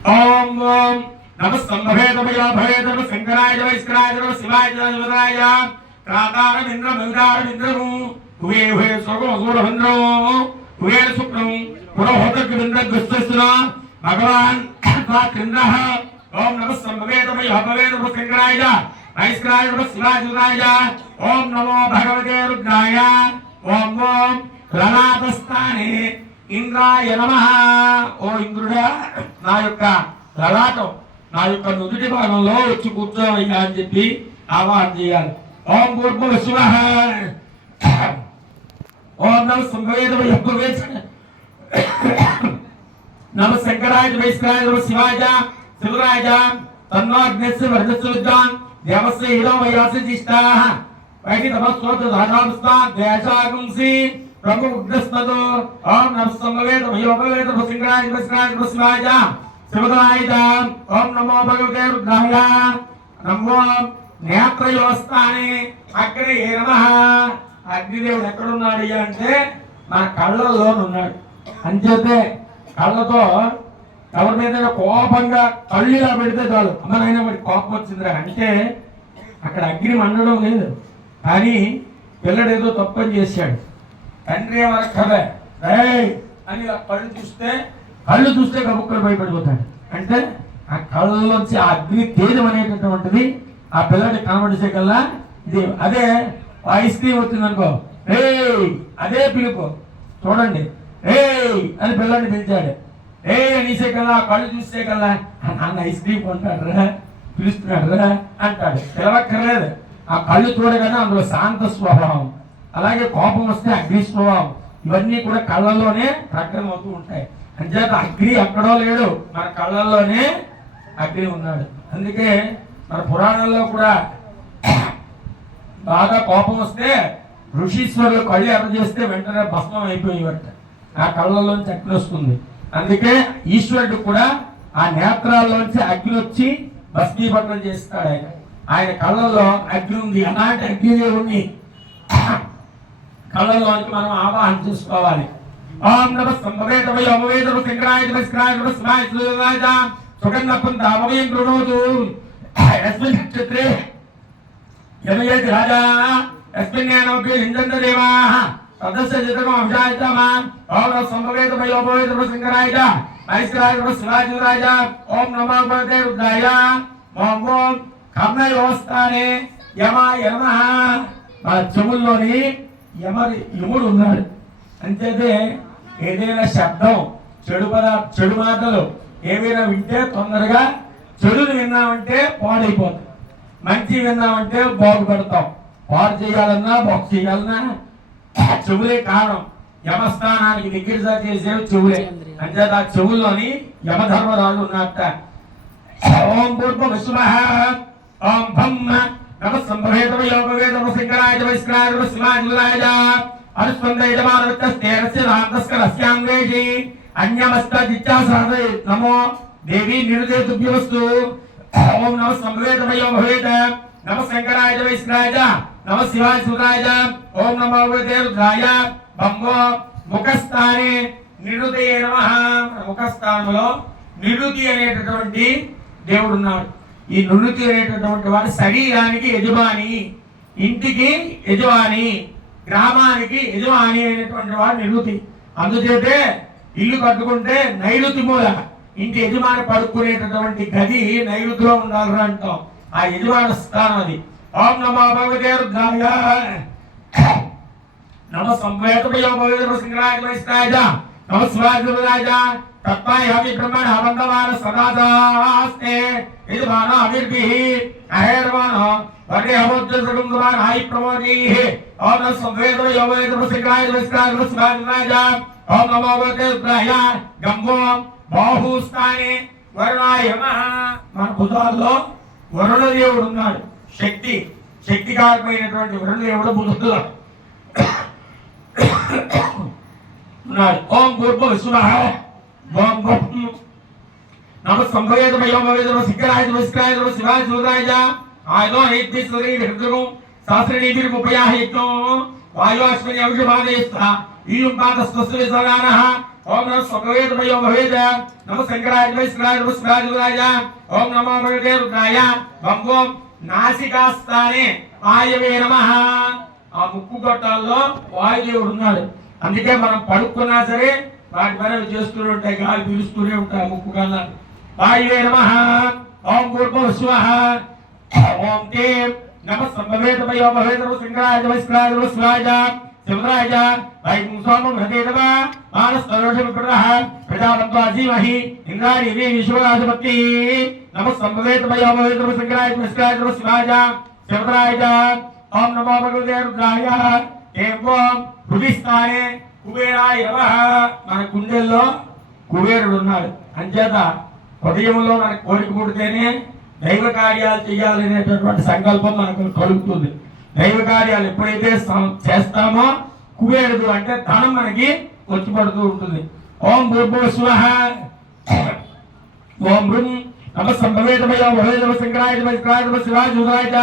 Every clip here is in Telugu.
ओम नमः संभवेदमयो भवेदम शंकराय वैष्कराय शिवाय शिवराय प्राकारमिन्द्रमिन्द्रमिन्द्रमु हुए हुए स्वर्गमसूरभन्द्रो हुए सुप्रं पुरोहतकृन्द्रगुस्तस्ना भगवान् कृन्द्रः ओम नमः संभवेदमयो भवेदम शंकराय वैष्कराय शिवाय शिवराय ओम नमो भगवते रुद्राय ओम ओम ललाटस्थाने इंद्राय नमः ओ इंद्रुड़ा నా యొక్క లలాటం నా యొక్క నుదుటి భాగంలో వచ్చి కూర్చోవయ్యా అని చెప్పి ఆవాహన చేయాలి. ఓం భూర్భువః స్వః ఓం నమః సంభవేదమయ భవేత్ నమః శంకరాయ వైష్ణవాయ నమః శివాయ శివరాయ తన్నో అగ్నిస్య వర్ధస్య విద్వాన్ దేవస్య హీరో వయాసి జిష్టాః వైకి తమస్వత ధారావస్థా దేశాగుంసి प्रभु उग्रस्मदो ओम नमः संभवेदमय भवेत शंकराय वैष्णवाय नमः शिवाय शिवराय ओम नमो भगवते रुद्राय नमो నేత్రయోస్థానే అగ్ని నమః. అగ్నిదేవుడు ఎక్కడున్నాడు అంటే మన కళ్ళల్లో ఉన్నాడు. అంచేతే కళ్ళతో ఎవరి మీద కోపంగా కళ్ళు ఇలా పెడితే చాలు అమ్మనైనా మరి కోపం వచ్చిందిరా అంటే అక్కడ అగ్ని మండడం లేదు. కానీ పిల్లడు ఏదో తప్పని చేశాడు. తండ్రి ఏమనక్కర్లే అని కళ్ళు చూస్తే కబుక్కలు భయపడిపోతాడు. అంటే ఆ కళ్ళలోంచి ఆ అగ్ని తేజం అనేటటువంటిది ఆ పిల్లడికి కనబడిసే కల్లా ఇది అదే ఐస్ క్రీమ్ వచ్చిందనుకో అదే పిలుపు చూడండి అని పిల్లడిని పిలిచాడు. అనేసే కల్లా కళ్ళు చూస్తే కల్లా నాన్న ఐస్ క్రీమ్ కొంటాడు రా పిలుస్తున్నాడు రా అంటాడు. పిలవక్కర్లేదు. ఆ కళ్ళు చూడగానే అందులో శాంత స్వభావం, అలాగే కోపం వస్తే అగ్ని స్వభావం, ఇవన్నీ కూడా కళ్ళల్లోనే ప్రకటమవుతూ ఉంటాయి. అంచేత అగ్ని ఎక్కడో లేడు, మన కళ్ళల్లోనే అగ్ని ఉన్నాడు. అందుకే మన పురాణాల్లో కూడా బాగా కోపం వస్తే ఋషీశ్వరులు కళ్ళు ఎర్ర చేస్తే వెంటనే భస్మం అయిపోయేవాట. ఆ కళ్ళల్లోంచి అగ్ని వస్తుంది. అందుకే ఈశ్వరుడు కూడా ఆ నేత్రాల్లోంచి అగ్ని వచ్చి భస్మీపట్నం చేస్తాడు. ఆయన కళ్ళల్లో అగ్ని ఉంది. అలాంటి అగ్నిదేవుణ్ణి కళ్ళల్లోనికి మనం ఆవాహన చేసుకోవాలి. ఓం నమః సంభవేదమయ భవేదమ శంకరాయ వైష్ణవాయ నమః శివాయ శివరాయ సుగంధపం దామయం కృణోతు యస్మిన్ నక్షత్రే యమయేతి రాజా యస్మిన్నేనోపి హిందంత దేవాః తదస్య జితకం అభిషాయితమాన్. ఓం నమః సంభవేదమయ భవేదమ శంకరాయ వైష్ణవాయ నమః శివాయ శివరాయ ఓం నమో భగవతే రుద్రాయ ఓం ఓం కర్ణయోస్థానే యమాయ నమః. మన చెవుల్లోని యముడు ఉన్నాడు. అంతేతే ఏదైనా శబ్దం చెడు మాటలు ఏవైనా వింటే తొందరగా చెడుని విన్నామంటే పాడైపోతాం, మంచి విన్నామంటే బాగుపడతాం. పాడు చేయాలన్నా బాగు చేయాలన్నా చెవులే కారణం. యమస్థానానికి దగ్గర చేసేవి చెవులే. అంచేత ఆ చెవుల్లోని యమధర్మరాజు ఉన్నట్ట. ఓం భూర్భువః స్వః ఓం భం నమః సంభవేదమయ భవేదమ శంకరాయ వైష్ణవాయ నమః శివాయ శివరాయ అనుస్పందయమానస్తేరస్య రాంతస్కరస్యాంగేషి అన్యమస్తదిచ్చాసాదే నమో దేవి నిరుదే తుభ్యవస్తు. ఓం నమః సంభవేదమయ భవేద నమః శంకరాయ వైష్ణవాయ నమః శివాయ శివరాయ ఓం నమో భగవతే రుద్రాయ భంగో ముఖస్థానే నిరుదే నమః. ముఖస్థానంలో నిరుతి అనేటటువంటి దేవుడు ఉన్నాడు. ఈ నిరుతి అనేటటువంటి వాడు శరీరానికి యజమాని, ఇంటికి యజమాని, గ్రామానికి యజమాని అయినటువంటి వాడు నిరుతి. అందుచేతే ఇల్లు కట్టుకుంటే నైరుతి మూల ఇంటి యజమాని పడుకునేటటువంటి గది నైరుతిలో ఉండాలి అంటాం. ఆ యజమాని స్థానం అది. ఓం నమో భగవతే రుద్రాయ నమః సంభవేదమయ భవేదమ శంకరాయ వైష్ణవాయ నమః శివాయ శివరాయ తత్వాయామి బ్రహ్మణ వందమాన సదాదాస్తే యజమాన అవిర్భిః అహేర్వాణ వరే అమోద్రసకం దుమాన హాయి ప్రమోదీః. ఓం నమః సంభవేదమయ భవేదమ శంకరాయ వైష్ణవాయ నమః శివాయ శివరాయ ఓం నమో భగవతే రుద్రాయ గంగో బాహుస్థానే వరుణాయ నమః. మన భుజాల్లో వరుణ దేవుడు ఉన్నాడు. శక్తికారకమైనటువంటి వరుణ దేవుడు భుజాల్లో ఉన్నాడు. ఓం భూర్భువః స్వః ఓం భం నమః సంభవేదమయ భవేదమ శంకరాయ వైష్ణవాయ నమః శివాయ శివరాయ ఆయనో హేత్తి సురీ హృదయం శాస్త్రనీభిర్ముపయాహ యజ్ఞో వాయు అశ్విని అవిషభాగేస్త ఈం పాదస్తస్య విసర్గానః ఓం నమః స్వభవేదమయో భవేద నమః శంకరాయ వైశ్వరాయ నమస్కారాయ ఓం నమో భగవతే రుద్రాయ ఓం ఓం నాసికాస్థానే వాయవే నమః. ఆ ముక్కు గొట్టాల్లో వాయుదేవుడు ఉన్నాడు. అందుకే మనం పడుకున్నా సరే వాటి పని చేస్తూనే ఉంటాయి, గాలి పీలుస్తూనే ఉంటాయి ముక్కు కన్నా. వాయువే నమః. ఓం భూర్భువస్సువః. ఓం తేం నమః సంభవేదమయో భవేద నమః శంకరాయ వైశ్వరాయ నమస్కారాయ శివరాయ వైకుం సోమం హృదేవ మానస్తరోషమిప్రదః ప్రజావంత్వాజీమహి ఇంద్రాణి విశ్వరాజపతి నమః సంభవేదమయో భవేద నమః శంకరాయ నమస్కారాయ శివాయ శివరాయ. ఓం నమో భగవతే రుద్రాయ. ఓం హృదిస్థానే కుబేరాయ నమః. మన గుండెల్లో కుబేరుడు ఉన్నాడు. అంచేత హృదయంలో మన కోరిక పుడితేనే దైవ కార్యాలు చేయాలనేటటువంటి సంకల్పం మనకు కలుగుతుంది. దైవ కార్యాలు ఎప్పుడైతే చేస్తామో కుబేరుడు అంటే ధనం మనకి వచ్చి పడుతూ ఉంటుంది. ఓం భూర్భువస్సువః. ఓం బృం నమః సంభవేదమయో భవేద నమః శంకరాయ నమస్కారాయ నమః శివాయ శివరాయ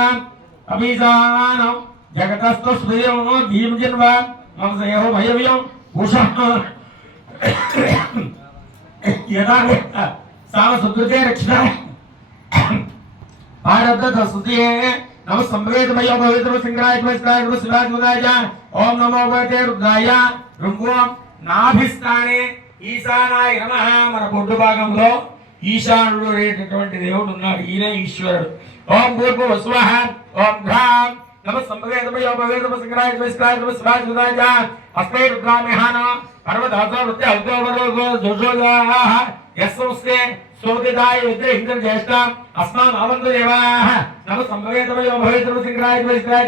అభిజానం జగతస్థ స్వయం దీం జన్మ నమసయో భయవ్యం భూషణ యదా సామ సుదృతే రక్షణ ఆరబ్ధ స్తుతే నమః సంభవేదమయో భవేద నమః శంకరాయ నమస్కారాయ నమః శివాయ శివరాయ. ఓం నమో భగవతే రుద్రాయ. రుంగోం నాభిస్థానే ఈశానాయ నమః. మన బొడ్డు భాగంలో ఈశానుడు అనేటటువంటి దేవుడు ఉన్నాడు. ఈయనే ఈశ్వరుడు. ఓం భూర్భువస్సువః. ఓం భ్రాం నమః సంభవేదమయో భవేద నమః శంకరాయ నమస్కారాయ నమః శివాయ శివరాయ. హస్తే రుద్రామిహాన పర్వతాసో వృత్తే ఔద్యోగో జోజోగాః యస్సంస్తే సోదిదాయ విద్రే ఇంద్ర జ్యేష్ఠం అస్మాన్ అవంతదేవాః. నమః సంభవేదమయో భవేద నమః శంకరాయ నమస్కారాయ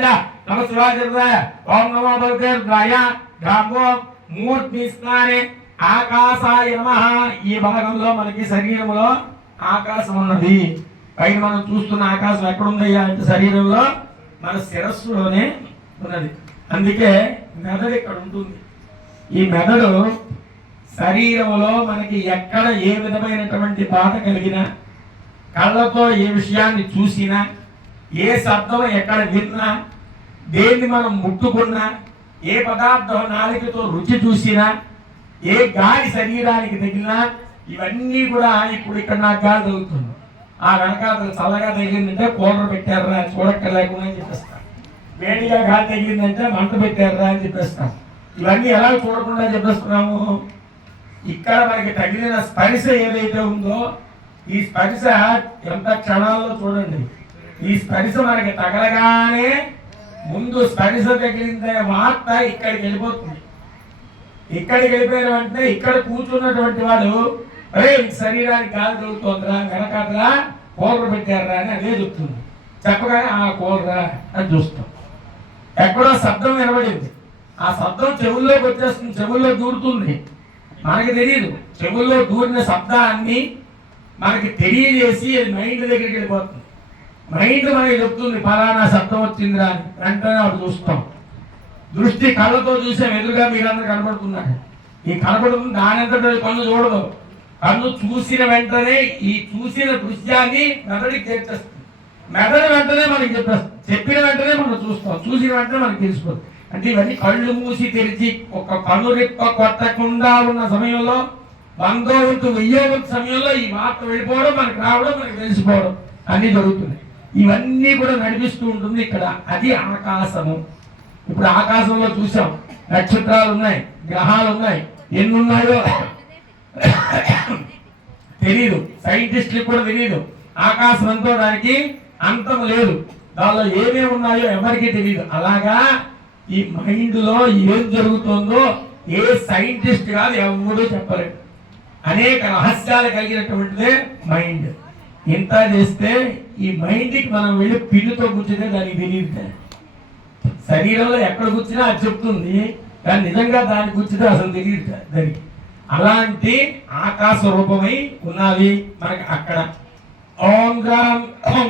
నమః శివాయ శివరాయ. ఓం నమో భగవతే రుద్రాయ. ధామో మూర్ధ్నిస్థానే ఆకాశాయ నమః. ఈ భాగంలో మనకి శరీరంలో ఆకాశం ఉన్నది. పైన మనం చూస్తున్న ఆకాశం ఎక్కడుందయ్యా అంటే శరీరంలో మన శిరస్సులోనే ఉన్నది. అందుకే మెదడు ఇక్కడ ఉంటుంది. ఈ మెదడు శరీరంలో మనకి ఎక్కడ ఏ విధమైనటువంటి బాధ కలిగినా, కళ్ళతో ఏ విషయాన్ని చూసినా, ఏ శబ్దం ఎక్కడ విన్నా, దేన్ని మనం ముట్టుకున్నా, ఏ పదార్థం నాలుకతో రుచి చూసినా, ఏ గాలి శరీరానికి తగిలినా, ఇవన్నీ కూడా ఇప్పుడు ఇక్కడ నాకు గాలి తగులుతుంది. ఆ వెనకాల చల్లగా తగిలిందంటే కూలర్ పెట్టారా చూడక్కర్లేకుండా అని చెప్పేస్తాను. వేడిగా గాలి తగిలిందంటే మంట పెట్టారా అని చెప్పేస్తాను. ఇవన్నీ ఎలా చూడకుండా చెప్పేస్తున్నాము. ఇక్కడ మనకి తగిలిన స్పర్శ ఏదైతే ఉందో ఈ స్పర్శ ఎంత క్షణాల్లో చూడండి. ఈ స్పర్శ మనకి తగలగానే ముందు స్పర్శ తగిలిందే వార్త ఇక్కడికి వెళ్ళిపోతుంది. ఇక్కడికి వెళ్ళిపోయిన వెంటనే ఇక్కడ కూర్చున్నటువంటి వాడు అరే శరీరానికి గాలి తగులుతోందిరా వెనకాతలా కూలర్ పెట్టారా అని అదే చెప్తుంది. చెప్పగానే ఆ కూలరా అని చూస్తాం. ఎక్కడో శబ్దం వినబడింది. ఆ శబ్దం చెవుల్లోకి వచ్చేస్తుంది, చెవుల్లో దూరుతుంది. మనకి తెలియదు. చెవుల్లో దూరిన శబ్దాన్ని మనకి తెలియజేసి అది మైండ్ దగ్గరికి వెళ్ళిపోతుంది. మైండ్ మనకి చెప్తుంది ఫలానా శబ్దం వచ్చిందిరా అని. వెంటనే అప్పుడు చూస్తాం. దృష్టి కళ్ళతో చూసాం, ఎదురుగా మీరందరూ కనబడుతున్నారు. ఈ కనబడుతుంది దానంతటా కన్ను చూడదు. కన్ను చూసిన వెంటనే ఈ చూసిన దృశ్యాన్ని మెదడికి చేర్చేస్తుంది. మెదడు వెంటనే మనకి చెప్పేస్తుంది. చెప్పిన వెంటనే మనం చూస్తాం, చూసిన వెంటనే మనకి తెలిసిపోతుంది. అంటే ఇవన్నీ కళ్ళు మూసి తెరిచి ఒక కన్ను రెప్ప కొట్టకుండా ఉన్న సమయంలో 100వ వంతు 1000వ వంతు సమయంలో ఈ వార్త వెళ్ళిపోవడం, మనకి రావడం, మనకి తెలిసిపోవడం అన్నీ జరుగుతున్నాయి. ఇవన్నీ కూడా నడిపిస్తూ ఉంటుంది ఇక్కడ. అది ఆకాశము. ఇప్పుడు ఆకాశంలో చూసాం నక్షత్రాలు ఉన్నాయి, గ్రహాలు ఉన్నాయి. ఎన్ని ఉన్నాయో తెలియదు, సైంటిస్టులకు కూడా తెలియదు. ఆకాశం అంతా దానికి అంతం లేదు. దానిలో ఏమేమి ఉన్నాయో ఎవరికి తెలియదు. అలాగా ఈ మైండ్ లో ఏం జరుగుతుందో ఏ సైంటిస్ట్ కాదు ఎవరు చెప్పలేడు. అనేక రహస్యాలు కలిగినటువంటిదే మైండ్. ఇంత చేస్తే ఈ మైండ్కి మనం వెళ్ళి పిన్నుతో కూర్చుంటే దానికి తెలియదు. శరీరంలో ఎక్కడ కూర్చున్నా అది చెప్తుంది, కానీ నిజంగా దాన్ని కూర్చుంటే అసలు తెలియదు దానికి. అలాంటి ఆకాశ రూపమై ఉన్నది మనకి అక్కడ. ఓం గ్రామ్